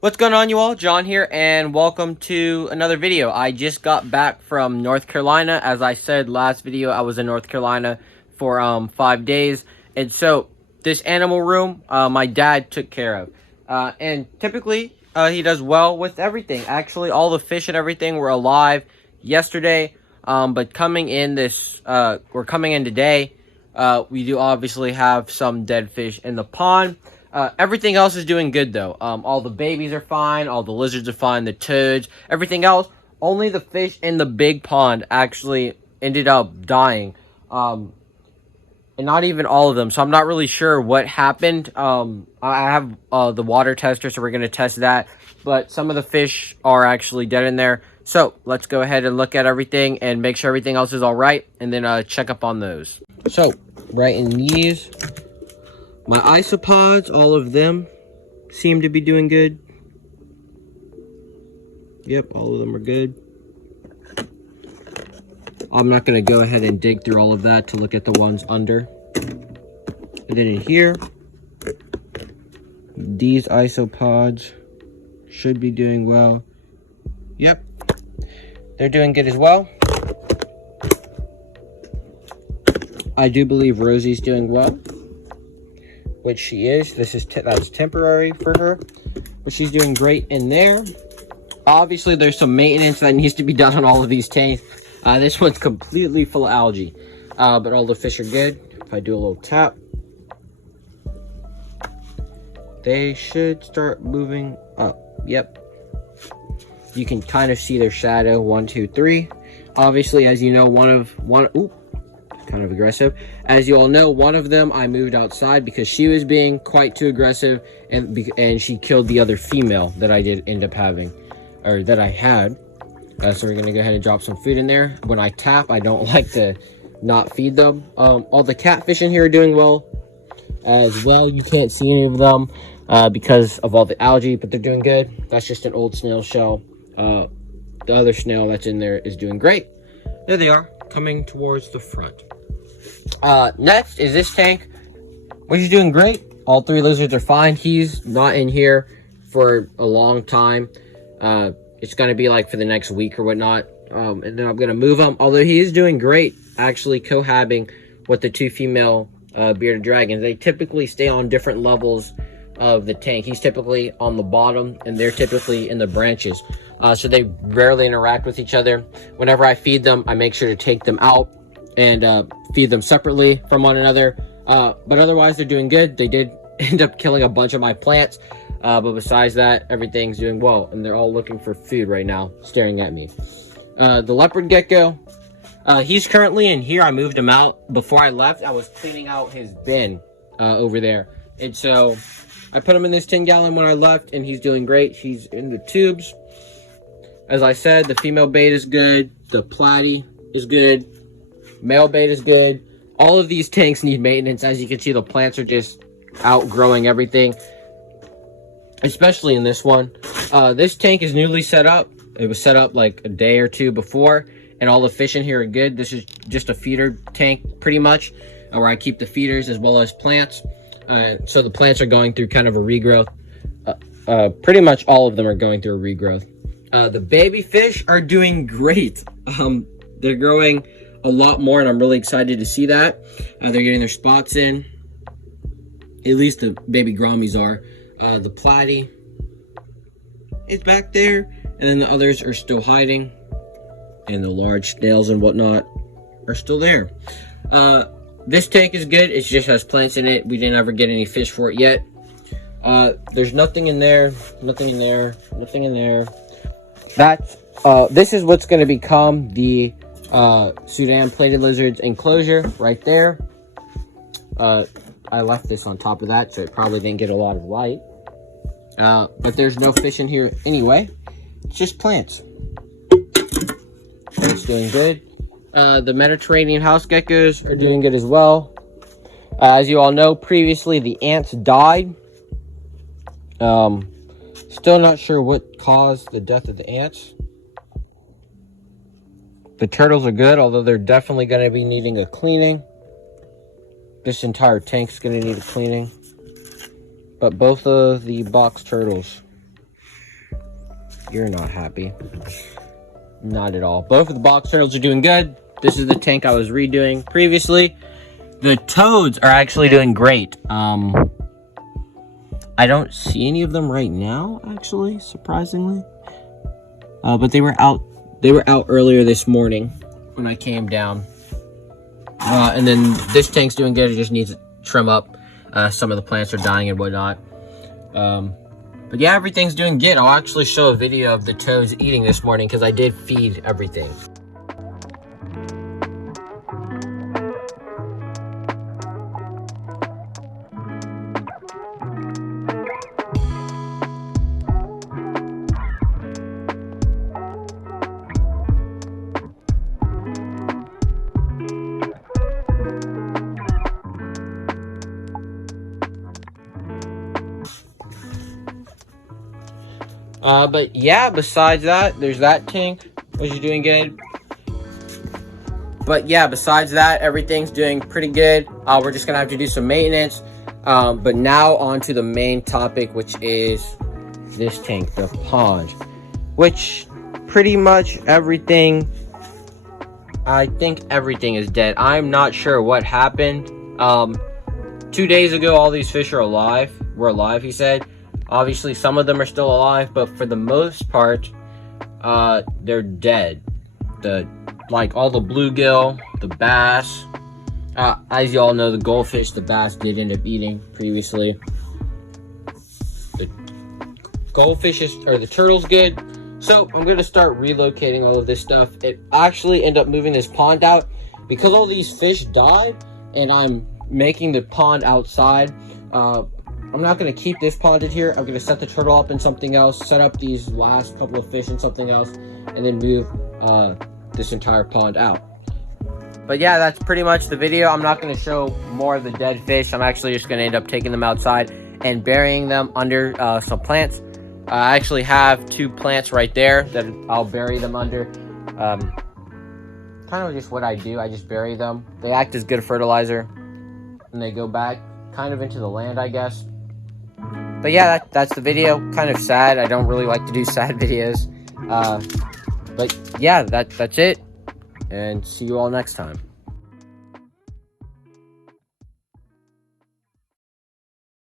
What's going on, you all? John here, and welcome to another video. I just got back from North Carolina. As I said last video, I was in North Carolina for 5 days. And so this animal room, my dad took care of. And typically, he does well with everything. Actually, all the fish and everything were alive yesterday. But coming in we're coming in today. We do obviously have some dead fish in the pond. Everything else is doing good, though. All the babies are fine. All the lizards are fine. The toads. Everything else. Only the fish in the big pond actually ended up dying. And not even all of them. So I'm not really sure what happened. I have the water tester, so we're going to test that. But some of the fish are actually dead in there. So let's go ahead and look at everything and make sure everything else is all right. And then check up on those. So right in these, my isopods, all of them seem to be doing good. Yep, all of them are good. I'm not going to go ahead and dig through all of that to look at the ones under. And then in here, these isopods should be doing well. Yep, they're doing good as well. I do believe Rosie's doing well, which she is. That's temporary for her, but she's doing great in there. Obviously, there's some maintenance that needs to be done on all of these tanks. This one's completely full of algae, but all the fish are good. If I do a little tap, they should start moving up. Yep, you can kind of see their shadow. 1, 2, 3. Obviously, as you know, ooh, kind of aggressive. As you all know, one of them I moved outside because she was being quite too aggressive, and she killed the other female that I did end up having, or that I had. So we're gonna go ahead and drop some food in there. When I tap, I don't like to not feed them. All the catfish in here are doing well as well. You can't see any of them because of all the algae, but they're doing good. That's just an old snail shell. The other snail that's in there is doing great. There they are, coming towards the front. Next is this tank, which is doing great. All 3 lizards are fine. He's not in here for a long time. It's going to be like for the next week or whatnot. And then I'm going to move him. Although he is doing great, actually cohabiting with the 2 female bearded dragons. They typically stay on different levels of the tank. He's typically on the bottom, and they're typically in the branches. So they rarely interact with each other. Whenever I feed them, I make sure to take them out and feed them separately from one another. But otherwise, they're doing good. They did end up killing a bunch of my plants. But besides that, everything's doing well. And they're all looking for food right now, staring at me. The leopard gecko, he's currently in here. I moved him out. Before I left, I was cleaning out his bin over there. And so I put him in this 10-gallon when I left, and he's doing great. He's in the tubes. As I said, the female bait is good. The platy is good. Male bait is good. All of these tanks need maintenance. As you can see, the plants are just outgrowing everything, especially in this one. This tank is newly set up. It was set up like a day or 2 before, and all the fish in here are good. This is just a feeder tank, pretty much, where I keep the feeders as well as plants. So the plants are going through kind of a regrowth. Pretty much all of them are going through a regrowth. The baby fish are doing great. They're growing a lot more, and I'm really excited to see that. They're getting their spots in. At least the baby grommies are. The platy is back there, and then the others are still hiding, and the large snails and whatnot are still there. This tank is good. It just has plants in it. We didn't ever get any fish for it yet. There's nothing in there, nothing in there, nothing in there. This is what's going to become the Sudan plated lizards enclosure right there. I left this on top of that, so it probably didn't get a lot of light. But there's no fish in here anyway. It's just plants. It's doing good. The Mediterranean house geckos are doing good as well. As you all know, previously the ants died. Still not sure what caused the death of the ants. The turtles are good, although they're definitely going to be needing a cleaning. This entire tank's going to need a cleaning. But both of the box turtles You're not happy. Not at all. Both of the box turtles are doing good. This is the tank I was redoing previously. The toads are actually doing great. I don't see any of them right now, actually, surprisingly. But they were out earlier this morning when I came down. And then this tank's doing good. It just needs to trim up. Some of the plants are dying and whatnot. But yeah, everything's doing good. I'll actually show a video of the toads eating this morning because I did feed everything. But yeah, besides that, there's that tank, which is doing good. But yeah, besides that, everything's doing pretty good. We're just gonna have to do some maintenance. But now on to the main topic, which is this tank, the pond, which pretty much everything, I think everything is dead. I'm not sure what happened. 2 days ago, all these fish are alive. Were alive, he said. Obviously, some of them are still alive, but for the most part, they're dead. Like all the bluegill, the bass. As you all know, the goldfish, the bass did end up eating previously. The goldfish or the turtle's good. So I'm gonna start relocating all of this stuff. It actually ended up moving this pond out because all these fish died, and I'm making the pond outside. I'm not going to keep this ponded here. I'm going to set the turtle up in something else, set up these last couple of fish in something else, and then move this entire pond out. But yeah, that's pretty much the video. I'm not going to show more of the dead fish. I'm actually just going to end up taking them outside and burying them under some plants. I actually have 2 plants right there that I'll bury them under. Kind of just what I do. I just bury them. They act as good fertilizer, and they go back kind of into the land, I guess. But yeah, that's the video. Kind of sad. I don't really like to do sad videos. But yeah, that's it. And see you all next time.